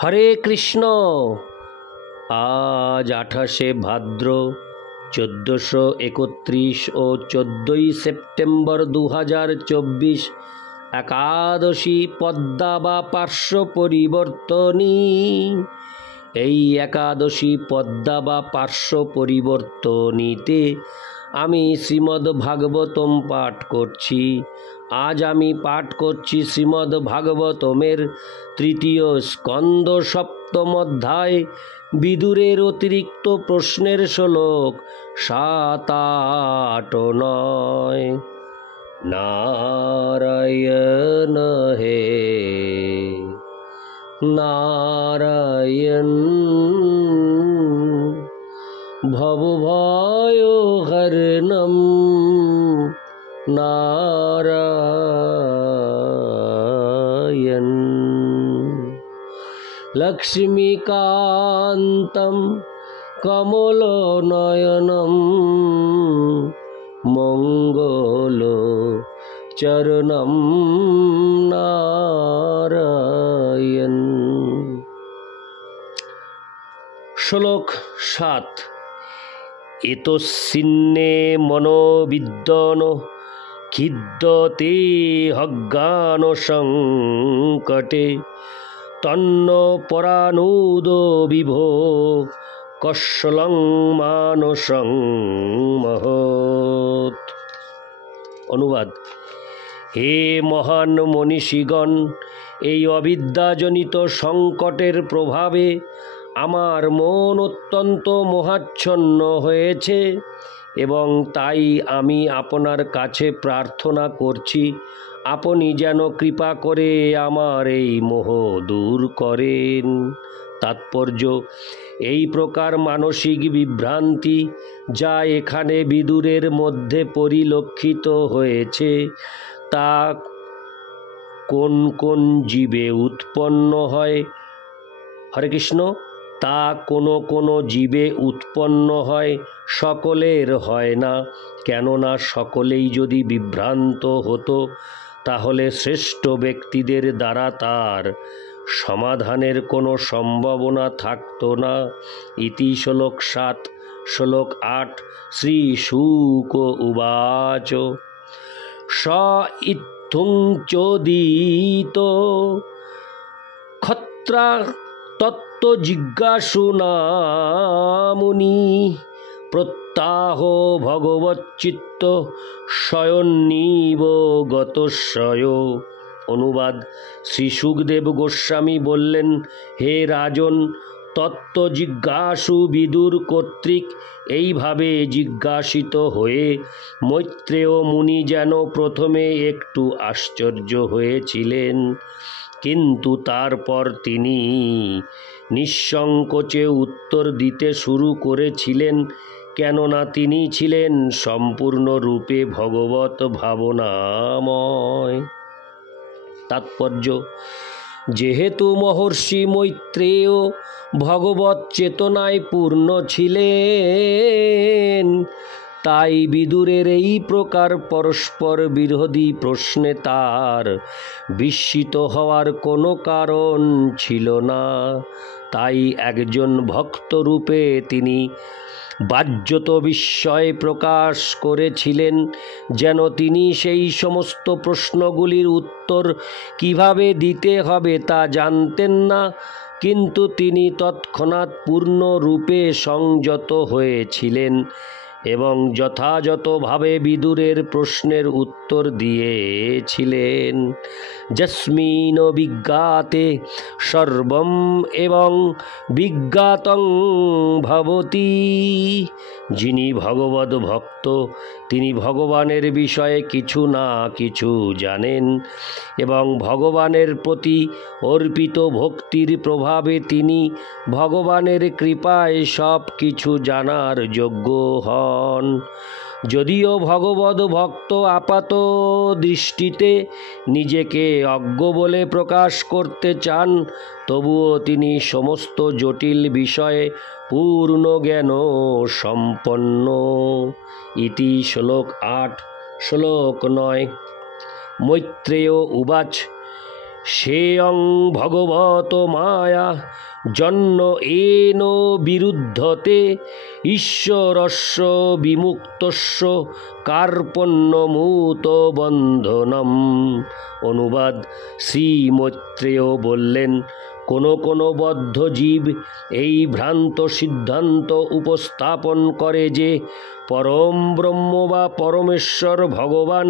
হরে কৃষ্ণ। আজ 28শে ভাদ্র 1431 ও 14ই সেপ্টেম্বর 2024 একাদশী পদ্মা বা পার্শ্ব পরিবর্তনী। এই একাদশী পদ্মা বা পার্শ্ব পরিবর্তনীতে আমি শ্রীমদ্ ভাগবতম পাঠ করছি। আজ আমি পাঠ করছি শ্রীমদ্ ভাগবতমের তৃতীয় স্কন্দ সপ্তম অধ্যায় বিদুরের অতিরিক্ত প্রশ্নের শ্লোক 7, 8 ও 9। নারায়ণ হে নারায়ণ ভবভয় হরণম নারায়ণ লক্ষ্মীকান্তম কমলনয়নম মঙ্গল চরণম নারায়ণ। শ্লোক 7। এতস্মিন্নে মনোবিদ্যন খিদ্যতে হজ্ঞান সংকটে তন্ন পরানুদ বিভো কশ্বলং মানসং মহৎ। অনুবাদ: হে মহান মনীষীগণ, এই অবিদ্যাজনিত সংকটের প্রভাবে আমার মন অত্যন্ত মোহাচ্ছন্ন হয়েছে এবং তাই আমি আপনার কাছে প্রার্থনা করছি, আপনি যেন কৃপা করে আমার এই মোহ দূর করেন। তাৎপর্য: এই প্রকার মানসিক বিভ্রান্তি যা এখানে বিদুরের মধ্যে পরিলক্ষিত হয়েছে তা কোন কোন জীবে উৎপন্ন হয়? হরে কৃষ্ণ। তা কোনো জীবে উৎপন্ন হয়, সকলের হয় না। কেননা সকলেই যদি বিভ্রান্ত হতো তাহলে শ্রেষ্ঠ ব্যক্তিদের দ্বারা তার সমাধানের কোনো সম্ভাবনা থাকতো না। ইতি শ্লোক 7। শ্লোক 8। শ্রী শুক উবাচ স ইত্থং চোদিত ক্ষত্রা তত্ত্ব জিজ্ঞাসুনা মুনি প্রত্যাহ ভগবচ্চিত্ত স্বয়ন্নিব গতস্বয়। অনুবাদ: শ্রী শুকদেব গোস্বামী বললেন, হে রাজন, তত্ত্ব জিজ্ঞাসু বিদুর কর্তৃক এইভাবে জিজ্ঞাসিত হয়ে মৈত্রেয় মুনি যেন প্রথমে একটু আশ্চর্য হয়েছিলেন, কিন্তু তারপর তিনি নিঃসংকোচে উত্তর দিতে শুরু করেছিলেন, কেননা তিনি ছিলেন সম্পূর্ণরূপে ভগবত ভাবনাময়। তাৎপর্য: যেহেতু মহর্ষি মৈত্রেয় ভগবত চেতনায় পূর্ণ ছিলেন, তাই বিদুরের এই প্রকার পরস্পর বিরোধী প্রশ্নে তার বিস্মিত হওয়ার কোনো কারণ ছিল না। তাই একজন ভক্তরূপে তিনি বাহ্যত বিস্ময় প্রকাশ করেছিলেন, যেন তিনি সেই সমস্ত প্রশ্নগুলির উত্তর কিভাবে দিতে হবে তা জানতেন না, কিন্তু তিনি তৎক্ষণাৎ পূর্ণরূপে সংযত হয়েছিলেন এবং যথাযথভাবে বিদুরের প্রশ্নের উত্তর দিয়েছিলেন। যস্মিন বিজ্ঞাতে সর্বম এবং বিজ্ঞাতং ভবতি। যিনি ভগবদ ভক্ত তিনি ভগবানের বিষয়ে কিছু না কিছু জানেন এবং ভগবানের প্রতি অর্পিত ভক্তির প্রভাবে তিনি ভগবানের কৃপায় সব কিছু জানার যোগ্য হন। যদিও ভগবদ ভক্ত আপাত দৃষ্টিতে নিজেকে অজ্ঞ বলে প্রকাশ করতে চান, তবুও তিনি সমস্ত জটিল বিষয়ে পূর্ণ জ্ঞান সম্পন্ন। ইতি শ্লোক 8। শ্লোক 9। মৈত্রেয় উবাচ সেয়ং ভগবত মায়া জন্য এন বিরুদ্ধতে ঈশ্বরস্য বিমুক্তস্য কার্পণ্যমূত বন্ধনম। অনুবাদ: শ্রী মৈত্রেয় বললেন, কোনো বদ্ধ জীব এই ভ্রান্ত সিদ্ধান্ত উপস্থাপন করে যে পরম ব্রহ্ম বা পরমেশ্বর ভগবান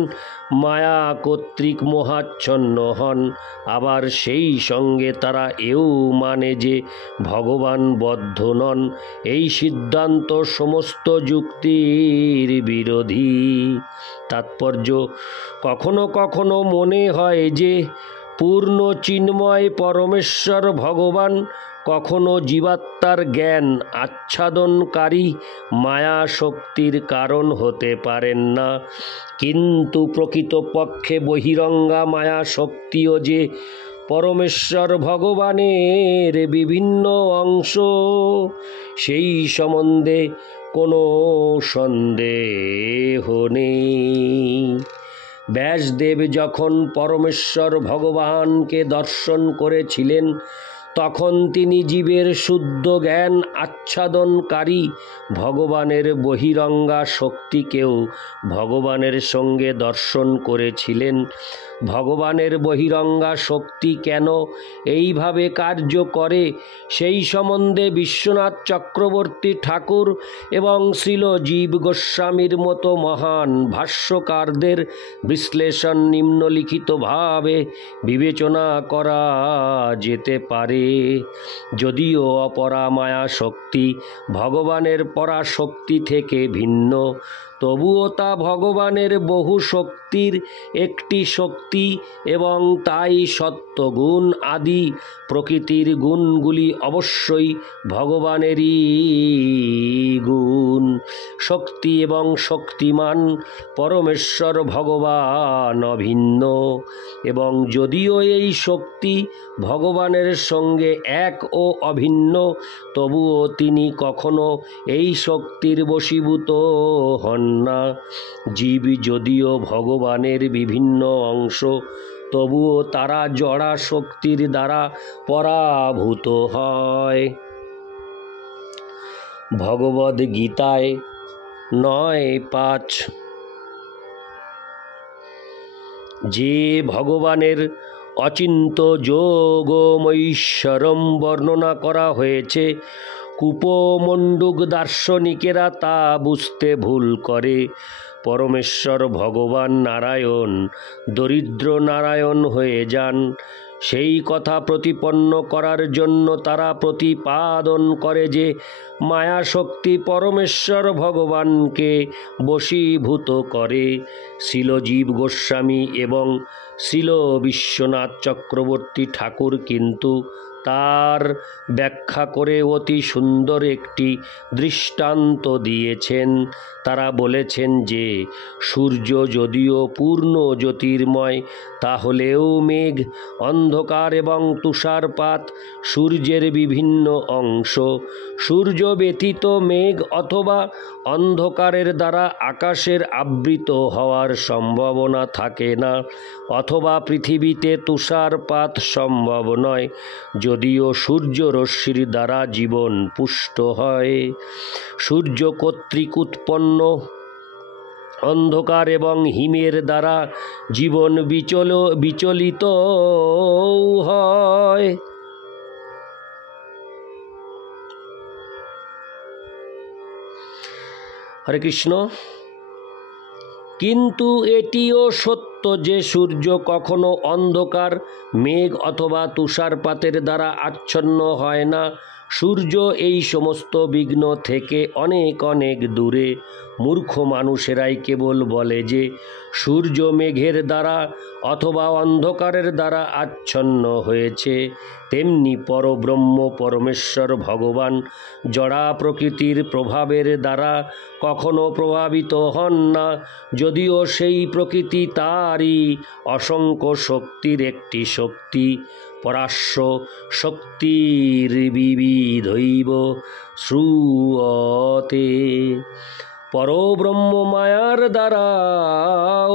মায়া কর্তৃক মোহাচ্ছন্ন হন। আবার সেই সঙ্গে তারা এও মানে যে ভগবান বদ্ধ নন। এই সিদ্ধান্ত সমস্ত যুক্তির বিরোধী। তাৎপর্য: কখনো কখনো মনে হয় যে পূর্ণ চিন্ময় পরমেশ্বর ভগবান কখনো জীবাত্মার জ্ঞান আচ্ছাদনকারী মায়া শক্তির কারণ হতে পারেন না, কিন্তু প্রকৃতপক্ষে বহিরঙ্গা মায়া শক্তিও যে পরমেশ্বর ভগবানের বিভিন্ন অংশ, সেই সম্বন্ধে কোনো সন্দেহ নেই। ব্যাসদেব যখন পরমেশ্বর ভগবানকে দর্শন করেছিলেন, তখন তিনি জীবের শুদ্ধ জ্ঞান আচ্ছাদনকারী ভগবানের বহিরঙ্গা শক্তিকেও ভগবানের সঙ্গে দর্শন করেছিলেন। ভগবানের বহিরঙ্গা শক্তি কেন এইভাবে কার্য করে, সেই সম্বন্ধে বিশ্বনাথ চক্রবর্তী ঠাকুর এবং শ্রীল জীব গোস্বামীর মতো মহান ভাষ্যকারদের বিশ্লেষণ নিম্নলিখিতভাবে বিবেচনা করা যেতে পারে। যদিও অপরা মায়া শক্তি ভগবানের পরাশক্তি থেকে ভিন্ন, তবুও তা ভগবানের বহু শক্তির একটি শক্তি এবং তাই সত্ত্বগুণ আদি প্রকৃতির গুণগুলি অবশ্যই ভগবানেরই গুণ। শক্তি এবং শক্তিমান পরমেশ্বর ভগবান অভিন্ন, এবং যদিও এই শক্তি ভগবানের সঙ্গে এক ও অভিন্ন, তবুও তিনি কখনো এই শক্তির বশীভূত হন না। জীব যদিও ভগবানের বিভিন্ন অংশ, তবুও তারা জড়া শক্তির দ্বারা পরাভূত হয়। ভগবদ্গীতায় 9:5 যে ভগবানের অচিন্ত যোগমৈশ্বরম বর্ণনা করা হয়েছে, কূপমণ্ডুক দার্শনিকেরা তা বুঝতে ভুল করে। পরমেশ্বর ভগবান নারায়ণ দরিদ্র নারায়ণ হয়ে যান, সেই কথা প্রতিপন্ন করার জন্য তারা প্রতিপাদন করে যে মায়াশক্তি পরমেশ্বর ভগবানকে বশীভূত করে। শ্রীল জীব গোস্বামী এবং শ্রীল বিশ্বনাথ চক্রবর্তী ঠাকুর কিন্তু তার ব্যাখ্যা করে অতি সুন্দর একটি দৃষ্টান্ত দিয়েছেন। তারা বলেছেন যে সূর্য যদিও পূর্ণ জ্যোতির্ময়, তাহলেও মেঘ, অন্ধকার এবং তুষারপাত সূর্যের বিভিন্ন অংশ। সূর্য ব্যতীত মেঘ অথবা অন্ধকারের দ্বারা আকাশের আবৃত হওয়ার সম্ভাবনা থাকে না, অথবা পৃথিবীতে তুষারপাত সম্ভব নয়। যদিও সূর্য রশ্মির দ্বারা জীবন পুষ্ট হয়, সূর্য কর্তৃক উৎপন্ন অন্ধকার এবং হিমের দ্বারা জীবন বিচলিত হয়। হরে কৃষ্ণ। কিন্তু এটিও সত্য যে সূর্য কখনো অন্ধকার, মেঘ অথবা তুষারপাতের দ্বারা আচ্ছন্ন হয় না। সূর্য এই সমস্ত বিঘ্ন থেকে অনেক অনেক দূরে। মূর্খ মানুষেরাই কেবল বলে যে সূর্য মেঘের দ্বারা অথবা অন্ধকারের দ্বারা আচ্ছন্ন হয়েছে। তেমনি পরব্রহ্ম পরমেশ্বর ভগবান জড়া প্রকৃতির প্রভাবের দ্বারা কখনো প্রভাবিত হন না, যদিও সেই প্রকৃতি তারই অসংখ্য শক্তির একটি শক্তি। পরাস্য শক্তির বিবিধৈব শ্রূয়তে। পরব্রহ্ম মায়ার দ্বারা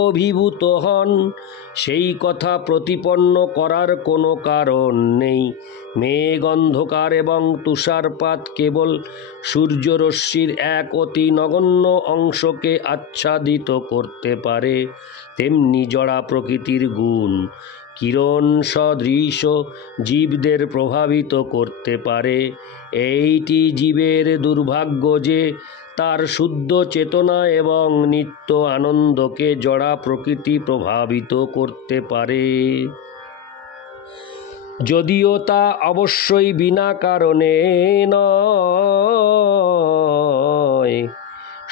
অভিভূত হন, সেই কথা প্রতিপন্ন করার কোনো কারণ নেই। মেঘ, অন্ধকার এবং তুষারপাত কেবল সূর্যরশ্মির এক অতি নগণ্য অংশকে আচ্ছাদিত করতে পারে। তেমনি জড়া প্রকৃতির গুণ কিরণ সদৃশ জীবদের প্রভাবিত করতে পারে। এইটি জীবের দুর্ভাগ্য যে তার শুদ্ধ চেতনা এবং নিত্য আনন্দকে জড়া প্রকৃতি প্রভাবিত করতে পারে, যদিও তা অবশ্যই বিনা কারণে নয়।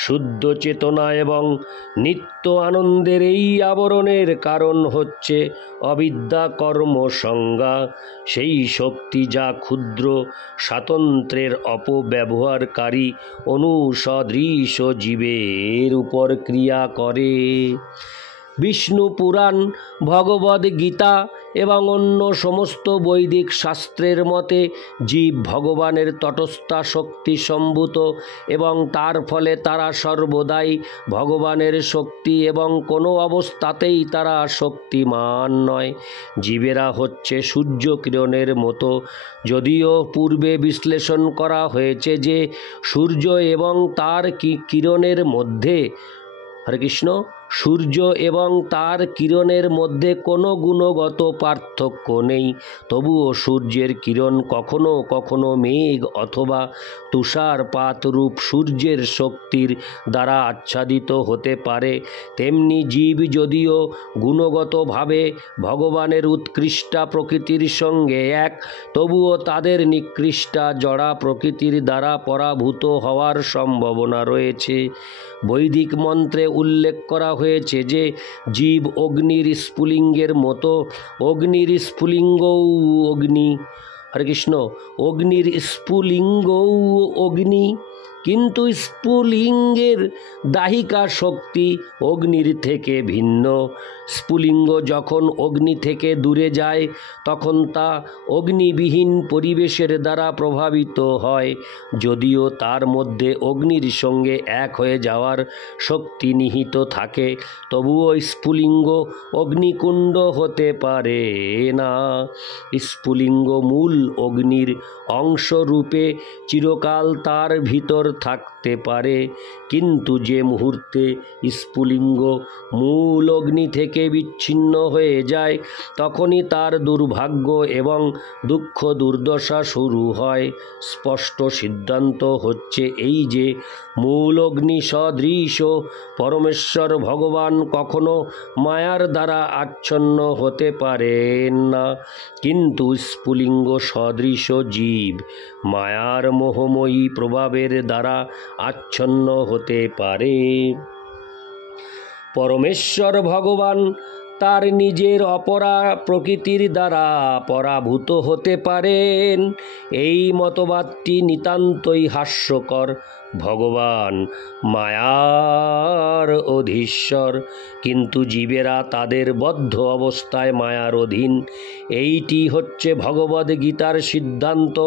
শুদ্ধ চেতনা এবং নিত্য আনন্দের এই আবরণের কারণ হচ্ছে অবিদ্যা কর্ম সংজ্ঞা, সেই শক্তি যা ক্ষুদ্র স্বাতন্ত্র্যের অপব্যবহারকারী অনুসদৃশ জীবের উপর ক্রিয়া করে। বিষ্ণু পুরাণ, ভগবদ গীতা এবং অন্য সমস্ত বৈদিক শাস্ত্রের মতে জীব ভগবানের তটস্থা শক্তি সম্ভূত এবং তার ফলে তারা সর্বদাই ভগবানের শক্তি এবং কোনো অবস্থাতেই তারা শক্তিমান নয়। জীবেরা হচ্ছে সূর্য কিরণের মতো, যদিও পূর্বে বিশ্লেষণ করা হয়েছে যে সূর্য এবং তার কিরণের মধ্যে, হরে কৃষ্ণ, সূর্য এবং তার কিরণের মধ্যে কোনো গুণগত পার্থক্য নেই, তবুও সূর্যের কিরণ কখনো কখনো মেঘ অথবা তুষারপাত রূপ সূর্যের শক্তির দ্বারা আচ্ছাদিত হতে পারে। তেমনি জীব যদিও গুণগতভাবে ভগবানের উৎকৃষ্টা প্রকৃতির সঙ্গে এক, তবুও তাদের নিকৃষ্টা জড়া প্রকৃতির দ্বারা পরাভূত হওয়ার সম্ভাবনা রয়েছে। বৈদিক মন্ত্রে উল্লেখ করা হয়েছে যে জীব অগ্নির স্ফুলিঙ্গের মতো। অগ্নির স্ফুলিঙ্গও অগ্নি, হরে কৃষ্ণ, অগ্নির স্ফুলিঙ্গও অগ্নি, কিন্তু স্ফুলিঙ্গের দাহিকা শক্তি অগ্নির থেকে ভিন্ন। স্ফুলিঙ্গ যখন অগ্নি থেকে দূরে যায় তখন তা অগ্নিবিহীন পরিবেশের দ্বারা প্রভাবিত হয়। যদিও তার মধ্যে অগ্নির সঙ্গে এক হয়ে যাওয়ার শক্তি নিহিত থাকে, তবুও স্ফুলিঙ্গ অগ্নিকুণ্ড হতে পারে না। স্ফুলিঙ্গ মূল অগ্নির অংশরূপে চিরকাল তার ভিতর থাকতে পারে, কিন্তু যে মুহূর্তে স্ফুলিঙ্গ মূল অগ্নি থেকে বিচ্ছিন্ন হয়ে যায় তখনই তার দুর্ভাগ্য এবং দুঃখ দুর্দশা শুরু হয়। স্পষ্ট সিদ্ধান্ত হচ্ছে এই যে মূল অগ্নি সদৃশ পরমেশ্বর ভগবান কখনো মায়ার দ্বারা আচ্ছন্ন হতে পারেন না, কিন্তু স্ফুলিঙ্গ সদৃশ জীব মায়ার মোহময়ী প্রভাবের দ্বারা আচ্ছন্ন হতে পারে। পরমেশ্বর ভগবান তার নিজের অপরা প্রকৃতির দ্বারা পরাভূত হতে পারেন। এই মতবাদটি নিতান্তই হাস্যকর। ভগবান মায়ার অধীশ্বর, কিন্তু জীবেরা তাদের বদ্ধ অবস্থায় মায়ার অধীন। এইটি হচ্ছে ভগবদ গীতার সিদ্ধান্ত।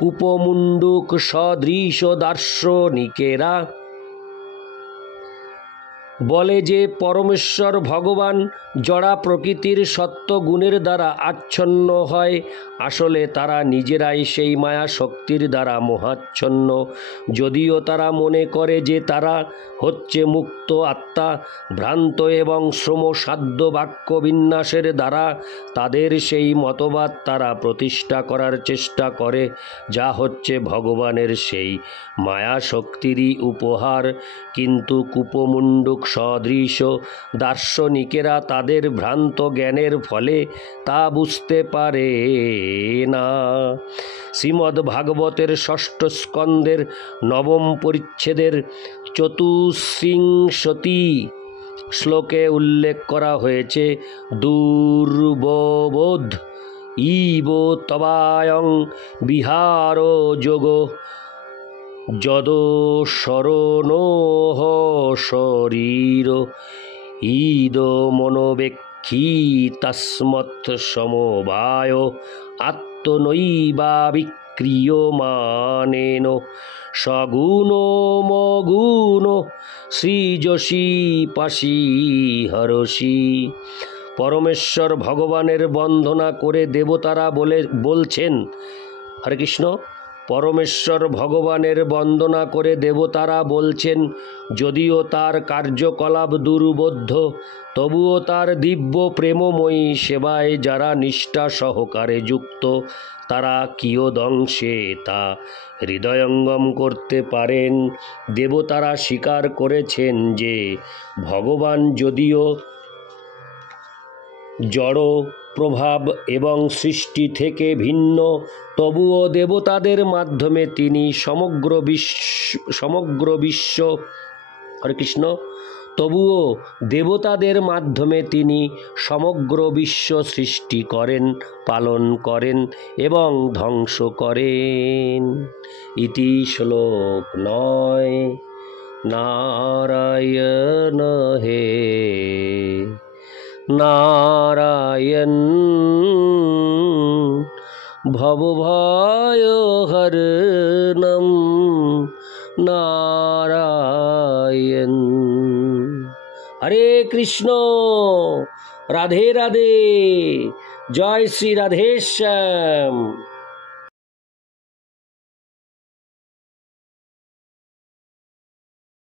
কূপমুণ্ডুক সদৃশ দার্শনিকেরা বলে যে পরমেশ্বর ভগবান জড়া প্রকৃতির সত্ত্বগুণের দ্বারা আচ্ছন্ন হয়। আসলে তারা নিজেরাই সেই মায়া শক্তির দ্বারা মোহাচ্ছন্ন। যদিও তারা মনে করে যে তারা হচ্ছে মুক্ত আত্মা, ভ্রান্ত এবং শ্রমসাধ্য বাক্য বিন্যাসের দ্বারা তাদের সেই মতবাদ তারা প্রতিষ্ঠা করার চেষ্টা করে, যা হচ্ছে ভগবানের সেই মায়া শক্তিরই উপহার। কিন্তু কূপমুণ্ডুক সদৃশ দার্শনিকেরা তাদের ভ্রান্ত জ্ঞানের ফলে তা বুঝতে পারে না। শ্রীমদ্ ভাগবতের ষষ্ঠ স্কন্ধের নবম পরিচ্ছেদের চতুস্ত্রিংশতি শ্লোকে উল্লেখ করা হয়েছে, দুর্বোধ ইব তবায়ং বিহার যোগ যদ শরণোহ শরীর ঈদ মনোবেক্ষী তস্মৎ সমবায় আত্মনৈবা বিক্রিয়মানেন সগুণ মগুণ সৃজসি পাশি হরসি। পরমেশ্বর ভগবানের বন্দনা করে দেবতারা বলছেন, হরে কৃষ্ণ, পরমেশ্বর ভগবানের বন্দনা করে দেবতারা বলছেন, যদিও তার কার্যকলাপ দুর্বোধ্য, তবুও তার দিব্য প্রেমময়ী সেবায় যারা নিষ্ঠা সহকারে যুক্ত, তারা কিয়দংশে তা হৃদয়ঙ্গম করতে পারেন। দেবতারা স্বীকার করেছেন যে ভগবান যদিও জড় প্রভাব এবং সৃষ্টি থেকে ভিন্ন, তবুও দেবতাদের মাধ্যমে তিনি সমগ্র বিশ্ব হরে কৃষ্ণ তবুও দেবতাদের মাধ্যমে তিনি সমগ্র বিশ্ব সৃষ্টি করেন, পালন করেন এবং ধ্বংস করেন। ইতি শ্লোক 9। নারায়ণ হে নারায়ণ ভবভয়হরণম নারায়ণ। হরে কৃষ্ণ, রাধে রাধে, জয় শ্রী রাধেশ্যাম।